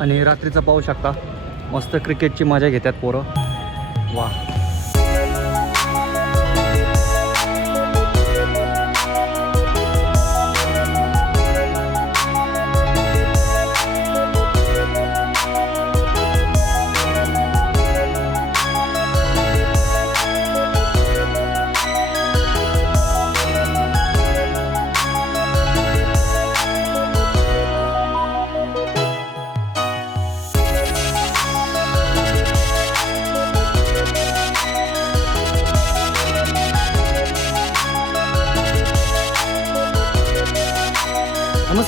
आणि रात्रीचं पाहू शकता. मस्त क्रिकेटची मजा घेतात पोरं. वा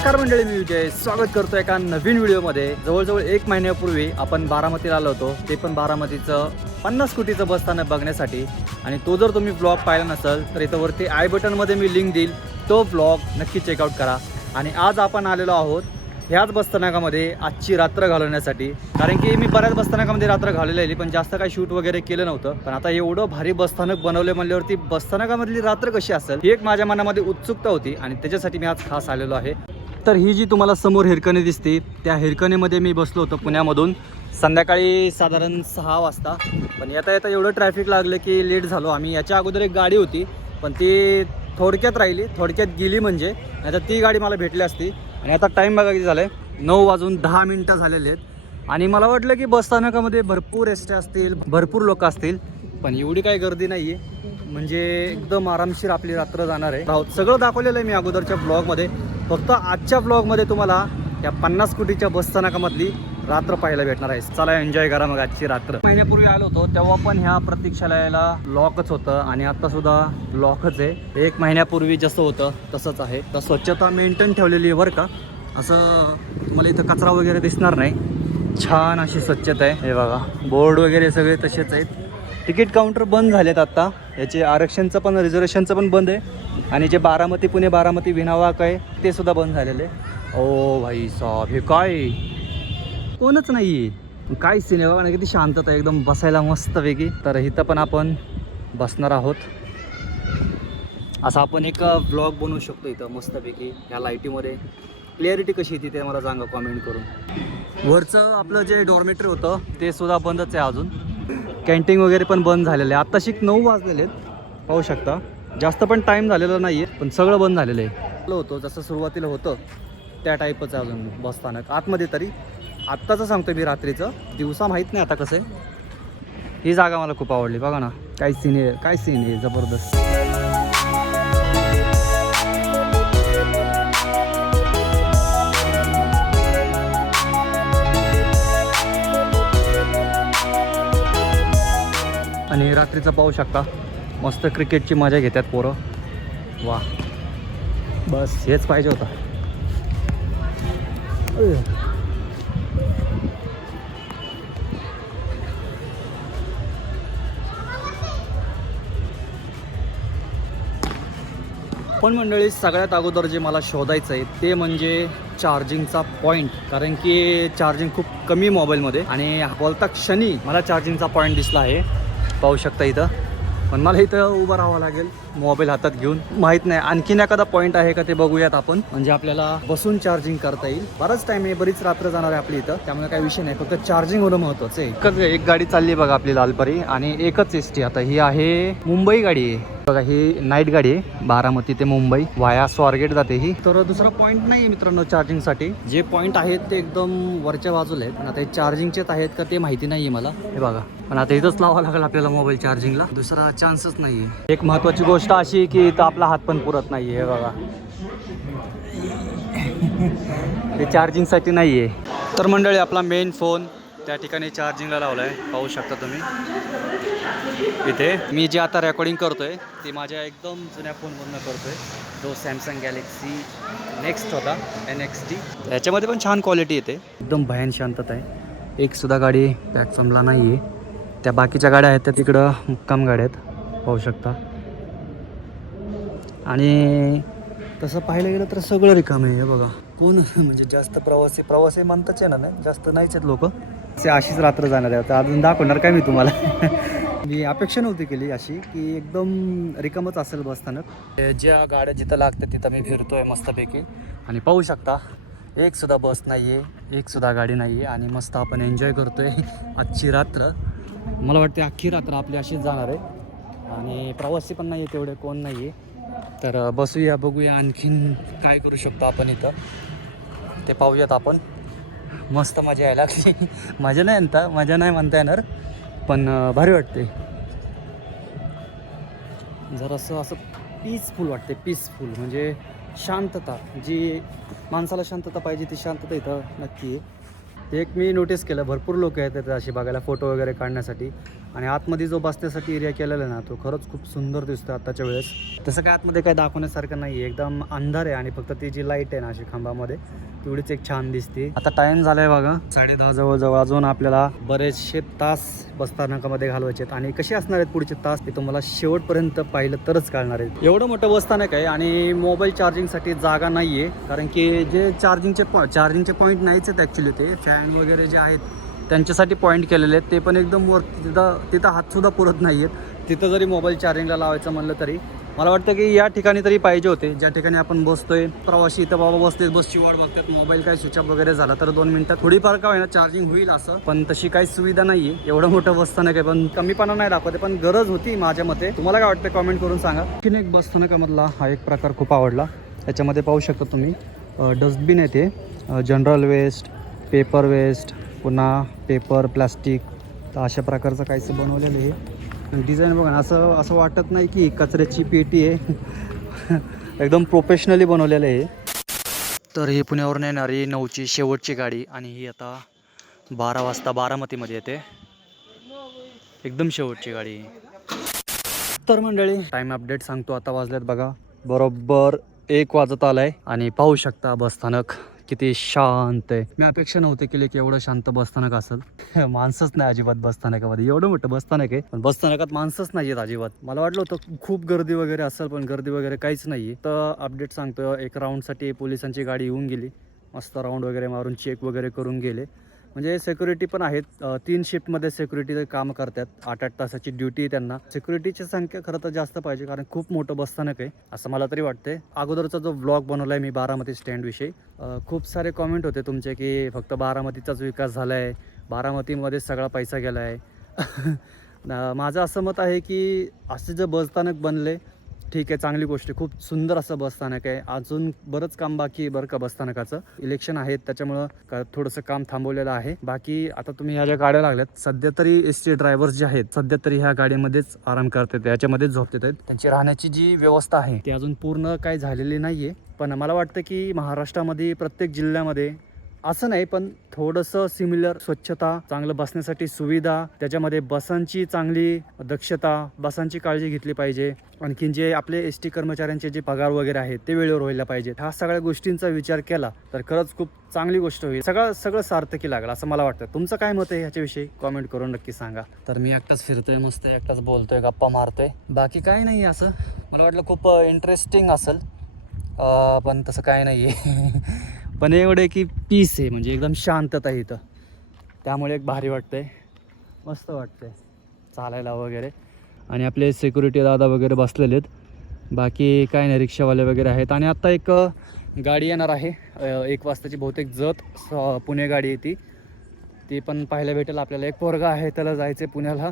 नमस्कार मंडळी मी विजय. स्वागत करतो एका नवीन व्हिडिओमध्ये. जवळजवळ एक महिन्यापूर्वी आपण बारामतीला आलो होतो. ते पण बारामतीचं पन्नास कोटीचं बसस्थानक बघण्यासाठी. आणि तो जर तुम्ही ब्लॉग पाहिला नसेल तर इथं वरती आय बटनमध्ये मी लिंक देईल. तो ब्लॉग नक्की चेकआउट करा. आणि आज आपण आलेलो आहोत ह्याच बसस्थानकामध्ये आजची रात्र घालवण्यासाठी. कारण की मी बऱ्याच बसस्थानकामध्ये रात्र घालवलेली पण जास्त काही शूट वगैरे केलं नव्हतं. पण आता एवढं भारी बसस्थानक बनवले म्हणल्यावरती बसस्थानकामधली रात्र कशी असेल ही एक माझ्या मनामध्ये उत्सुकता होती. आणि त्याच्यासाठी मी आज खास आलेलो आहे. तर ही जी तुम्हाला समोर हिरकणी दिसते त्या हिरकणीमध्ये मी बसलो होतो पुण्यामधून. संध्याकाळी साधारण सहा वाजता. पण येता येता एवढं ट्रॅफिक लागलं की लेट झालो आम्ही. याच्या अगोदर एक गाडी होती पण ती थोडक्यात राहिली थोडक्यात गेली म्हणजे. आता ती गाडी मला भेटली असती. आणि आता टाईम बघा किती झालं आहे नऊ वाजून दहा मिनटं झालेले आहेत. आणि मला वाटलं की बसस्थानकामध्ये भरपूर एस असतील भरपूर लोक असतील. पण एवढी काही गर्दी नाही आहे म्हणजे एकदम आरामशीर आपली रात्र जाणार आहे. सगळं दाखवलेलं आहे मी अगोदरच्या ब्लॉगमध्ये फक्त आजच्या ब्लॉगमध्ये तुम्हाला या पन्नास कोटीच्या बसस्थानकामधली रात्र पाहायला भेटणार आहे. चला एन्जॉय करा मग आजची रात्र. महिन्यापूर्वी आलो होतो तेव्हा पण ह्या प्रतीक्षालयाला लॉकच होतं आणि आता सुद्धा लॉकच आहे. एक महिन्यापूर्वी जसं होतं तसंच आहे. तर स्वच्छता मेंटेन ठेवलेली आहे बरं का. असं तुम्हाला इथं कचरा वगैरे दिसणार नाही. छान अशी स्वच्छता आहे. हे बघा बोर्ड वगैरे सगळे तसेच आहेत. तिकीट काउंटर बंद झालेत आत्ता याचे आरक्षणचं पण रिझर्वेशनचं पण बंद आहे. आणि जे बारामती पुणे बारामती विनावाक आहे ते सुद्धा बंद झालेले. ओ भाई साहेब हे काय? कोणच नाही आहे काय सिनेमा ना किती शांतता आहे, एकदम बसायला मस्तपैकी. तर इथं पण आपण बसणार आहोत. असं आपण एक ब्लॉग बनवू शकतो इथं मस्तपैकी या लाईटीमध्ये क्लिअरिटी कशी येते ते मला सांगा कॉमेंट करून. वरचं आपलं जे डॉर्मेटरी होतं ते सुद्धा बंदच आहे अजून. कॅन्टीन वगैरे पण बंद झालेलं आहे. आत्ता शिक नऊ वाजलेले आहेत. पाहू शकता. जास्त पण टाईम झालेला नाही आहे पण सगळं बंद झालेलं आहे. आलं होतं जसं सुरुवातीला होतं त्या टाईपच अजून बसस्थानक आतमध्ये तरी. आत्ताचं सांगतो मी रात्रीचं. दिवसा माहीत नाही आता कसं आहे. ही जागा मला खूप आवडली. बघा ना काय सीन आहे काय सीन आहे जबरदस्त. आणि रात्रीचं पाहू शकता. मस्त क्रिकेटची मजा घेतात पोरं. वा बस. हेच पाहिजे होतं. पण मंडळी सगळ्यात अगोदर जे मला शोधायचं आहे ते म्हणजे चार्जिंगचा पॉईंट कारण की चार्जिंग खूप कमी मोबाईलमध्ये. आणि बोलता क्षणी मला चार्जिंगचा पॉईंट दिसला आहे. पाहू शकता इथं. पण मला इथं उभं राहावं लागेल. मोबाईल हातात घेऊन. माहीत नाही आणखीन एखादा पॉईंट आहे का ते बघूयात आपण. म्हणजे आपल्याला बसून चार्जिंग करता येईल. बराच टाइम आहे बरीच रात्र जाणार आहे आपली इथं. त्यामुळे काही विषय नाही फक्त चार्जिंग होणं महत्वाचं आहे. एकच एक गाडी चालली आहे बघा आपली लालपरी आणि एकच एस टी आता. ही आहे मुंबई गाडी आहे. बघा ही नाईट गाडी आहे. बारामती ते मुंबई वाया स्वारगेट जाते ही. तर दुसरा पॉईंट नाही आहे मित्रांनो चार्जिंगसाठी जे पॉईंट आहेत ते एकदम वरच्या बाजूला आहेत. पण आता हे चार्जिंगचेच आहेत का ते माहिती नाही आहे मला. हे बघा. पण आता इथंच लावावं लागेल आपल्याला मोबाईल चार्जिंगला दुसरा चान्सच नाही आहे एक महत्वाची गोष्ट अशी की इथं आपला हात पण पुरत नाही आहे हे बघा. ते चार्जिंगसाठी नाही आहे तर मंडळी आपला मेन फोन त्या ठिकाणी चार्जिंगला लावला आहे पाहू शकता तुम्ही. इथे मी जे आता रेकॉर्डिंग करतोय ती माझ्या एकदम जुन्या फोनमधनं करतोय. जो सॅमसंग गॅलेक्सी नेक्स्ट होता एन एक्स टी याच्यामध्ये पण छान क्वालिटी येते. एकदम भयान शांतता आहे. एक सुद्धा गाडी प्लॅटफॉर्मला नाही आहे त्या बाकीच्या गाड्या आहेत त्या तिकडं मुक्काम गाड्या आहेत. पाहू शकता. आणि तसं पाहायला गेलं तर सगळं रिकाम आहे हे बघा. कोण म्हणजे जास्त प्रवासी प्रवासी म्हणताच येणार नाही. जास्त नाहीच आहेत लोक. ते अशीच रात्र जाणार आहे आता अजून दाखवणार काय मी तुम्हाला? मी अपेक्षा नव्हती केली अशी की एकदम रिकामच असेल बसस्थानक ज्या गाड्या जिथं लागतात तिथं मी फिरतोय मस्तपैकी. आणि पाहू शकता एक सुद्धा बस नाही आहे एकसुद्धा गाडी नाही आहे आणि मस्त आपण एन्जॉय करतोय आजची रात्र. मला वाटते अख्खी रात्र आपली अशीच जाणार आहे. आणि प्रवासी पण नाही आहे तेवढे कोण नाही आहे तर बसूया बघूया आणखीन काय करू शकतो आपण इथं. ते पाहूयात आपण. मस्त मजा यायला लागली. मजा नाही म्हणता मजा नाही म्हणता येणार पण भारी वाटते. जरासं असं पीसफुल वाटते पीसफुल म्हणजे शांतता जी माणसाला शांतता पाहिजे ती शांतता इथं नक्की आहे. ते एक मी नोटीस केलं भरपूर लोक येतात असे बघायला फोटो वगैरे काढण्यासाठी. आणि आतमध्ये जो बसण्यासाठी एरिया केलेला आहे ना तो खरंच खूप सुंदर दिसतो आत्ताच्या वेळेस. तसं काय आतमध्ये काय दाखवण्यासारखं नाही आहे एकदम अंधार आहे आणि फक्त ती जी लाइट आहे ना अशी खांबामध्ये तेवढीच एक छान दिसते. आता टाइम झालाय बघा. साडे दहा जवळ जवळ अजून आपल्याला बरेचसे तास बसस्थानकामध्ये घालवायचे आहेत. आणि कसे असणार आहेत पुढचे तास ते तुम्हाला शेवटपर्यंत पाहिलं तरच कळणार आहेत. एवढं मोठं बसस्थानक आहे आणि मोबाईल चार्जिंगसाठी जागा नाही आहे कारण की जे चार्जिंगचे पॉ चार्जिंगचे पॉईंट नाहीच आहेत ॲक्च्युली ते. फॅन वगैरे जे आहेत त्यांच्यासाठी पॉईंट केलेले आहेत. ते पण एकदम वर तिथं तिथं हातसुद्धा पुरत नाही आहेत तिथं जरी मोबाईल चार्जिंगला लावायचं म्हणलं तरी मला वाटतं की या ठिकाणी तरी पाहिजे होते. ज्या ठिकाणी आपण बसतोय प्रवासी इथं बाबा बसते बसची वाट बघतात मोबाईल काय स्विच ऑफ वगैरे झाला तर दोन मिनिटात थोडीफार का होईना चार्जिंग होईल असं. पण तशी काही सुविधा नाही आहे एवढं मोठं बसस्थानक आहे पण कमीपणा नाही दाखवते पण गरज होती माझ्या मते. तुम्हाला काय वाटतं कॉमेंट करून सांगा. आणखीन एक बसस्थानकामधला हा एक प्रकार खूप आवडला. त्याच्यामध्ये पाहू शकता तुम्ही डस्टबिन आहे ते. जनरल वेस्ट पेपर वेस्ट पुन्हा पेपर प्लास्टिक तर अशा प्रकारचं काहीसं बनवलेलं आहे. डिझाईन बघा ना असं असं वाटत नाही की कचऱ्याची पेटी आहे. एकदम प्रोफेशनली बनवलेलं आहे. तर ही पुण्यावरून येणारी नऊची शेवटची गाडी आणि ही आता बारा वाजता बारामतीमध्ये येते. एकदम शेवटची गाडी. तर मंडळी टाइम अपडेट सांगतो. आता वाजल्यात बघा. बरोबर एक वाजत आलाय आणि पाहू शकता बसस्थानक किती शांत आहे. मी अपेक्षा नव्हती केली की एवढं शांत बसस्थानक असेल. माणसंच नाही अजिबात बसस्थानकामध्ये. एवढं मोठं बसस्थानक आहे. पण बसस्थानकात माणसंच नाही आहेत अजिबात. मला वाटलं होतं खूप गर्दी वगैरे असेल पण गर्दी वगैरे काहीच नाही तर अपडेट सांगतो एक राऊंडसाठी पोलिसांची गाडी येऊन गेली. मस्त राऊंड वगैरे मारून चेक वगैरे करून गेले. म्हणजे सेक्युरिटी पण आहेत. तीन शिफ्टमध्ये सेक्युरिटी काम करतात. आठ आठ तासाची ड्युटी आहे त्यांना. सिक्युरिटीची संख्या खरं तर जास्त पाहिजे कारण खूप मोठं बसस्थानक आहे. असं मला तरी वाटते अगोदरचा जो ब्लॉग बनवला आहे मी बारामती स्टँडविषयी खूप सारे कॉमेंट होते तुमचे की फक्त बारामतीचाच विकास झाला आहे बारामतीमध्ये सगळा पैसा गेला आहे माझं असं मत आहे की असे जे बसस्थानक बनले ठीक आहे चांगली गोष्ट आहे. खूप सुंदर असं बसस्थानक आहे. अजून बरंच काम बाकी आहे बरं का बसस्थानकाचं इलेक्शन आहेत त्याच्यामुळं का थोडंसं काम थांबवलेलं आहे. बाकी आता तुम्ही ह्या ज्या गाड्या लागल्यात सध्या तरी एस टी ड्रायव्हर्स जे आहेत सध्या तरी ह्या गाडीमध्येच आराम करतात याच्यामध्येच झोपतात आहेत. त्यांची राहण्याची जी व्यवस्था आहे ती अजून पूर्ण काय झालेली नाही आहे पण मला वाटतं की महाराष्ट्रामध्ये प्रत्येक जिल्ह्यामध्ये असं नाही पण थोडंसं सिमिलर स्वच्छता चांगलं बसण्यासाठी सुविधा त्याच्यामध्ये बसांची चांगली दक्षता बसांची काळजी घेतली पाहिजे. आणखीन जे आपले एस टी कर्मचाऱ्यांचे जे पगार वगैरे आहेत ते वेळेवर व्हायला पाहिजेत. ह्या सगळ्या गोष्टींचा विचार केला तर खरंच खूप चांगली गोष्ट होईल. सगळं सगळं सार्थकी लागलं असं मला वाटतं. तुमचं काय मत आहे ह्याच्याविषयी? कॉमेंट करून नक्की सांगा. तर मी एकटाच फिरतोय मस्त एकटाच बोलतोय गप्पा मारतोय. बाकी काय नाही असं. मला वाटलं खूप इंटरेस्टिंग असेल. पण तसं काय नाही आहे पण एवढं आहे की पीस आहे म्हणजे एकदम शांतता आहे इथं. त्यामुळे एक भारी वाटतंय. मस्त वाटतंय. चालायला वगैरे. आणि आपले सिक्युरिटी दादा वगैरे बसलेले आहेत. बाकी काय नाही रिक्षावाले वगैरे आहेत. आणि आत्ता एक गाडी येणार आहे. एक वाजताची बहुतेक जत स- पुणे गाडी येते ती. पण पाहायला भेटेल आपल्याला. एक पोरगा आहे त्याला जायचं आहे पुण्याला.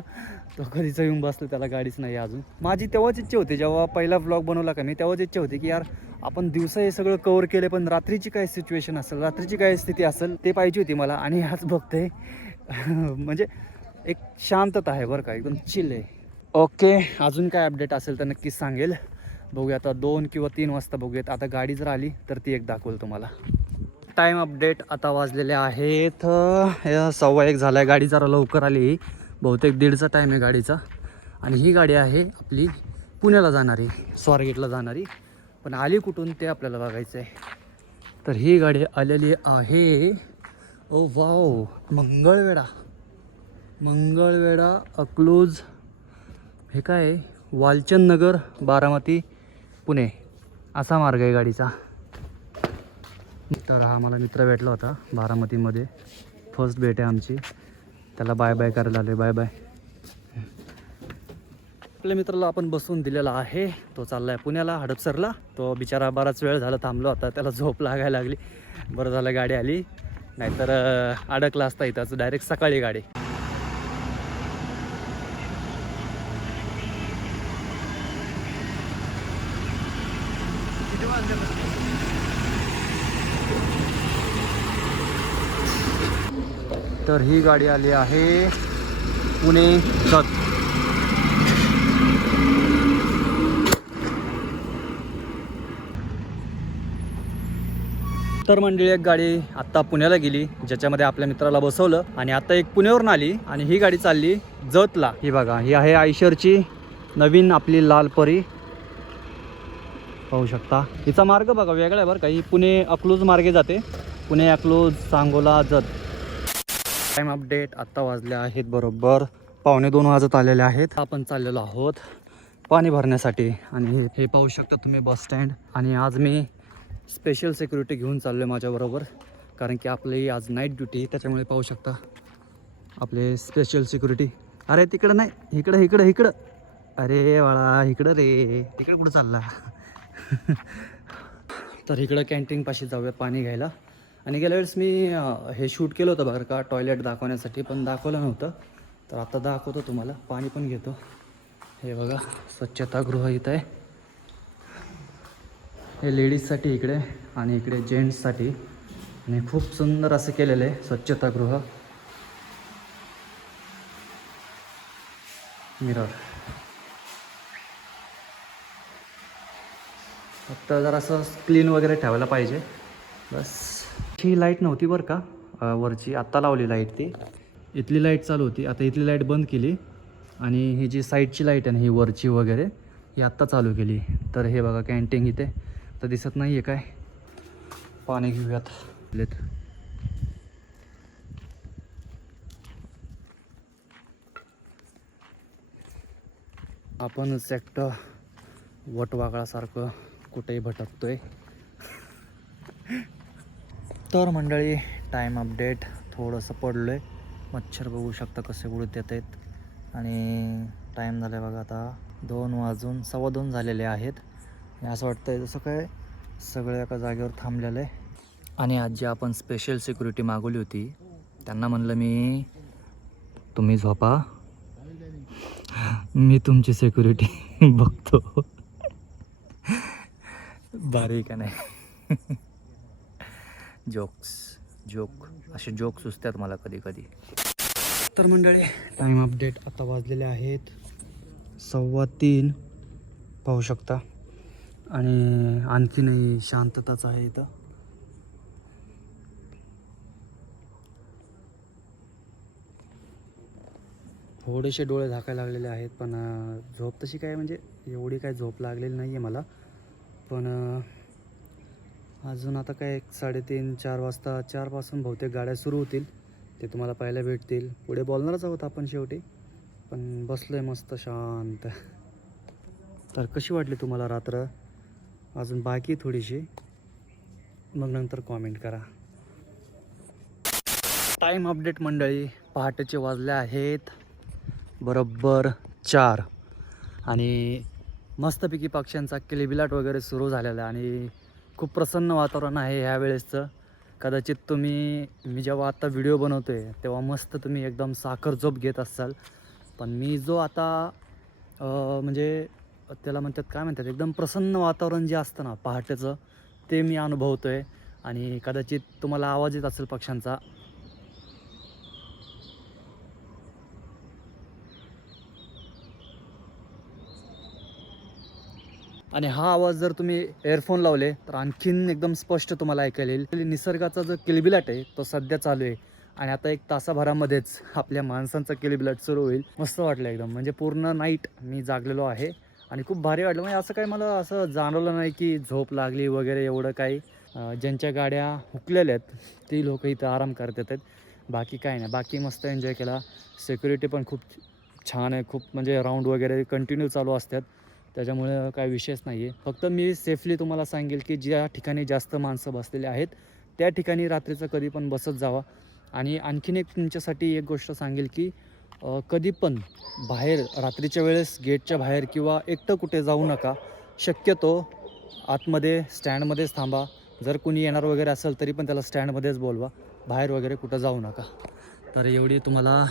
तो कधीच येऊन बसतो त्याला गाडीच नाही अजून. माझी तेव्हाच इच्छा होती. जेव्हा पहिला ब्लॉग बनवला का मी तेव्हाच इच्छा होती की यार आपण दिवसा हे सगळं कवर केले पण रात्रीची काय सिच्युएशन असेल रात्रीची काय स्थिती असेल ते पाहिजे होती मला. आणि आज बघते म्हणजे एक शांतता आहे बरं का एकदम चिल आहे. ओके अजून काय अपडेट असेल तर नक्कीच सांगेल. बघूया आता दोन किंवा तीन वाजता बघूयात. आता गाडी जर आली तर ती एक दाखवेल तुम्हाला. टाईम अपडेट आता वाजलेले आहेत सव्वा एक झाला आहे गाडी जरा लवकर आली. बहुतेक दीडचा टाईम आहे गाडीचा. आणि ही गाडी आहे आपली पुण्याला जाणारी स्वारगेटला जाणारी. पण आली कुठून ते आपल्याला बघायचं आहे तर ही गाडी आलेली आहे. Oh wow. मंगळवेढा. मंगळवेढा अक्लूज. हे काय? आहे? वालचंद नगर बारामती पुणे. असा मार्ग आहे गाडीचा. तर हा मला मित्र भेटला होता बारामतीमध्ये. फर्स्ट भेट आहे आमची. त्याला बाय बाय करायला आले बाय बाय आपल्या मित्राला आपण बसवून दिलेला आहे. तो चाललाय पुण्याला हडपसरला. तो बिचारा बराच वेळ झाला थांबलो आता त्याला झोप लागायला लागली. बरं झालं गाडी आली. नाहीतर अडकला असता इथंच डायरेक्ट सकाळी गाडी. तर ही गाडी आली आहे पुणे सत तर मंडळी म्हणजे एक गाडी आत्ता पुण्याला गेली ज्याच्यामध्ये आपल्या मित्राला बसवलं आणि आता एक पुण्यावरून आली आणि ही गाडी चालली जतला. ही बघा ही आहे आयशरची नवीन आपली लाल परी. पाहू शकता. हिचा मार्ग बघा वेगळा आहे बरं का. ही पुणे अकलूज मार्गे जाते. पुणे अकलूज सांगोला जत. टाईम अपडेट आत्ता वाजले आहेत बरोबर. पावणे दोन वाजत आलेले आहेत. आपण चाललेलो आहोत पाणी भरण्यासाठी. आणि हे- हे पाहू शकता तुम्ही बस स्टँड आणि आज मी स्पेशल सिक्युरिटी घेऊन चाललो आहे माझ्याबरोबर. कारण की आपली आज नाईट ड्युटी त्याच्यामुळे पाहू शकता. आपले स्पेशल सिक्युरिटी अरे तिकडं नाही. इकडं इकडं इकडं. अरे वाळा इकडं रे. इकडं कुठं चालला? तर इकडं कॅन्टीनपाशी जाऊया पाणी घ्यायला. आणि गेल्या वेळेस मी हे शूट केलं होतं बरं का टॉयलेट दाखवण्यासाठी पण दाखवलं नव्हतं. तर आता दाखवतो तुम्हाला. पाणी पण घेतो. हे बघा स्वच्छतागृह इथं आहे. हे लेडीजसाठी इकडे आणि इकडे जेंट्ससाठी. आणि खूप सुंदर असं केलेलं आहे स्वच्छतागृह. मिरर. फक्त जरासं क्लीन वगैरे ठेवायला पाहिजे. बस. ही लाइट नव्हती बरं का? वरची. आत्ता लावली लाइट ती. इथली लाइट चालू होती. आता इथली लाइट बंद केली. आणि ही जी साईडची लाइट आहे ना ही वरची वगैरे ही आत्ता चालू केली. तर हे बघा कॅन्टीन इथे. तर दिसत नाही आहे काय? पाणी घेऊयात. लेत. आपणच एकटं वटवागळासारखं कुठेही भटकतोय. तर मंडळी टाईम अपडेट थोडंसं पडलं आहे मच्छर बघू शकता कसे उडत येत आहेत आणि टाईम झाला बघा आता दोन वाजून सव्वा दोन झालेले आहेत. आणि असं वाटतंय जसं काय सगळे एका जागेवर थांबलेलं. आहे आणि आज जी आपण स्पेशल सिक्युरिटी मागवली होती. त्यांना म्हणलं मी तुम्ही झोपा. मी तुमची सिक्युरिटी बघतो. भारी का नाही? जोक्स जोक असे जोक सुचतात मला कधी कधी तर मंडळी टाईम अपडेट आता वाजलेले आहेत. सव्वा तीन. पाहू शकता. आणि आणखीनही शांतताच आहे इथं. थोडेसे डोळे झाकायला लागलेले आहेत पण झोप तशी काय म्हणजे एवढी काय झोप लागलेली नाही आहे मला. पण अजून आता काय एक साडेतीन चार वाजता चारपासून बहुतेक गाड्या सुरू होतील. ते तुम्हाला पाहायला भेटतील. पुढे बोलणारच आहोत आपण शेवटी. पण बसलो आहे मस्त शांत. तर कशी वाटली तुम्हाला रात्र? अजून बाकी थोडीशी. मग नंतर कॉमेंट करा. टाईम अपडेट मंडळी पहाटेचे वाजले आहेत. बरोबर चार. आणि मस्तपैकी पक्ष्यांचा किलबिलाट वगैरे सुरू झालेला आहे. आणि खूप प्रसन्न वातावरण आहे ह्या वेळेसचं. कदाचित तुम्ही मी जेव्हा आता व्हिडिओ बनवतो आहे तेव्हा मस्त तुम्ही एकदम साखर झोप घेत असाल. पण मी जो आता म्हणजे त्याला म्हणतात काय म्हणतात एकदम प्रसन्न वातावरण जे असतं ना पहाटेचं ते मी अनुभवतो आहे आणि कदाचित तुम्हाला आवाज येत असेल पक्ष्यांचा. आणि हा आवाज जर तुम्ही एअरफोन लावले तर आणखीन एकदम स्पष्ट तुम्हाला ऐकायला येईल. निसर्गाचा जो किलबिलाट आहे तो सध्या चालू आहे. आणि आता एक तासाभरामध्येच आपल्या माणसांचा किलबिलाट सुरू होईल. मस्त वाटलं एकदम. म्हणजे पूर्ण नाईट मी जागलेलो आहे. आणि खूप भारी वाटलं. म्हणजे असं काही मला असं जाणवलं नाही की झोप लागली वगैरे एवढं काही. ज्यांच्या गाड्या हुकलेल्या आहेत ती लोक इथं आराम करत आहेत बाकी काय नाही. बाकी मस्त एन्जॉय केला. सिक्युरिटी पण खूप छान आहे. खूप म्हणजे राऊंड वगैरे कंटिन्यू चालू असतात. त्याच्यामुळे काय विशेष नाही आहे फक्त मी सेफली तुम्हाला सांगेल की ज्या ठिकाणी जास्त माणसं बसलेली आहेत त्या ठिकाणी रात्रीचं कधी पण बसत जावा. आणि आणखीन एक तुमच्यासाठी एक गोष्ट सांगेल की कधी पण बाहेर रात्रीच्या वेळेस गेटच्या बाहेर किंवा एकटं कुठे जाऊ नका. शक्यतो आतमध्ये स्टँडमध्येच थांबा. जर कुणी येणार वगैरे असेल तरी पण त्याला स्टँडमध्येच बोलवा. बाहेर वगैरे कुठं जाऊ नका. तर एवढी तुम्हाला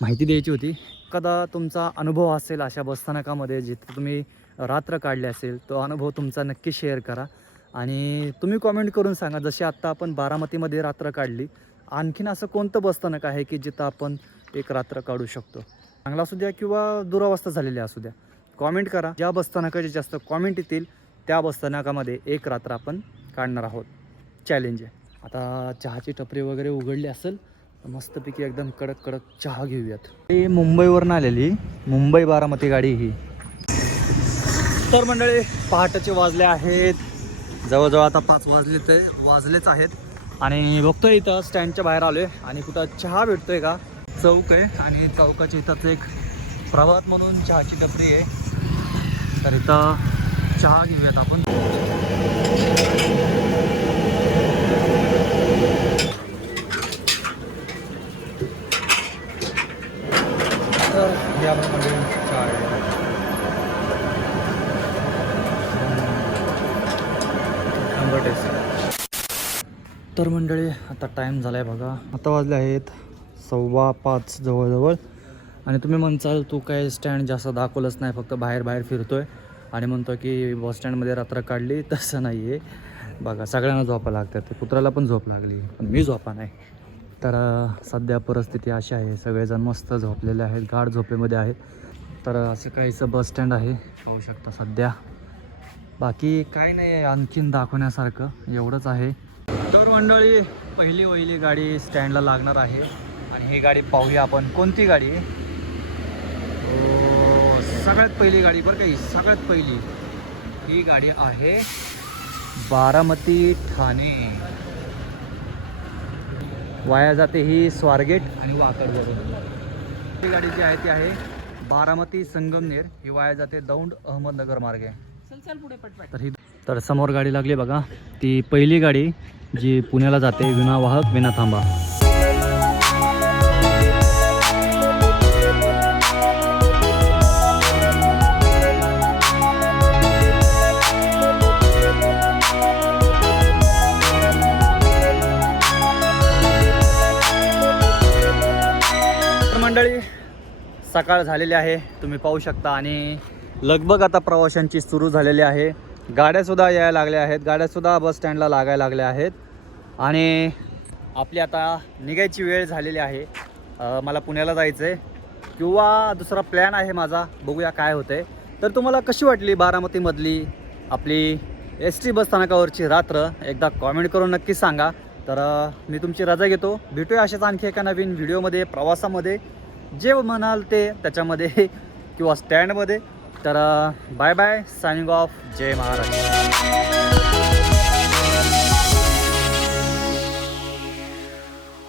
माहिती द्यायची होती. कदा तुमचा अनुभव असेल अशा बसस्थानकामध्ये जिथे तुम्ही रात्र काढले असेल तो अनुभव तुमचा नक्की शेअर करा. आणि तुम्ही कॉमेंट करून सांगा जशी आत्ता आपण बारामतीमध्ये रात्र काढली आणखीन असं कोणतं बसस्थानक आहे की जिथं आपण एक रात्र काढू शकतो. चांगला असू द्या किंवा दुरावस्था झालेली असू द्या कॉमेंट करा. ज्या बसस्थानकाचे जास्त कॉमेंट येतील त्या बसस्थानकामध्ये एक रात्र आपण काढणार आहोत. चॅलेंज आहे. आता चहाची टपरी वगैरे उघडली असेल तर मस्तपैकी एकदम कडक कडक चहा घेऊयात. ते मुंबईवरून आलेली मुंबई बारामती गाडी ही. तर मंडळी पहाटेचे वाजले आहेत. जवळजवळ आता पाच वाजले ते वाजलेच आहेत. आणि बघतोय इथं स्टँडच्या बाहेर आलोय. आणि कुठं चहा भेटतोय का? चौक आहे आणि चौकाच्या इथंच एक प्रभात म्हणून चहाची टपरी आहे तर इथं चहा घेऊयात आपण तर चहा आहे तर मंडळी आता टाईम झाला आहे बघा आता वाजले आहेत सव्वा पाच जवळजवळ. आणि तुम्ही म्हणचाल तू काय स्टँड जास्त दाखवलंच नाही फक्त बाहेर बाहेर फिरतो आहे आणि म्हणतो की बस स्टँडमध्ये रात्र काढली तसं नाही आहे बघा सगळ्यांना झोपा लागतात. ते कुत्राला पण झोप लागली पण मी झोपा नाही. तर सध्या परिस्थिती अशी आहे. सगळेजण मस्त झोपलेले आहेत गाढ झोपेमध्ये आहेत. तर असं काहीचं बस स्टँड आहे पाहू शकता सध्या. बाकी काय नाही आहे आणखीन दाखवण्यासारखं. एवढंच आहे. तर मंडळी पहिली वहिली गाडी स्टँडला लागणार आहे. आणि ही गाडी पाहूया आपण. कोणती गाडी? सगळ्यात पहिली गाडी बरं का ही सगळ्यात पहिली. ही गाडी आहे बारामती ठाणे. वाया जाते ही स्वारगेट आणि वाकडवरून ही गाडी जी आहे ती आहे बारामती संगमनेर. ही वाया जाते दौंड अहमदनगर मार्गे. तर ही तर समोर गाडी लागली बघा. ती पहिली गाडी जी पुण्याला जाते विना वाहक विना थांबा सकाळ झालेली आहे तुम्ही पाहू शकता. आणि लगभग आता प्रवाशांची सुरू झालेली आहे. गाड्यासुद्धा यायला लागल्या आहेत. गाड्यासुद्धा बस स्टँडला लागायला लागल्या आहेत. आणि आपली आता निघायची वेळ झालेली आहे. मला पुण्याला जायचं आहे किंवा दुसरा प्लॅन आहे माझा. बघूया काय होतं आहे तर तुम्हाला कशी वाटली बारामतीमधली आपली एस टी बस स्थानकावरची रात्र? एकदा कॉमेंट करून नक्की सांगा. तर मी तुमची रजा घेतो. भेटूया अशाच आणखी एका नवीन व्हिडिओमध्ये प्रवासामध्ये. जे म्हणाल ते त्याच्यामध्ये किंवा स्टँडमध्ये तर बाय बाय सायनिंग ऑफ जय महाराष्ट्र.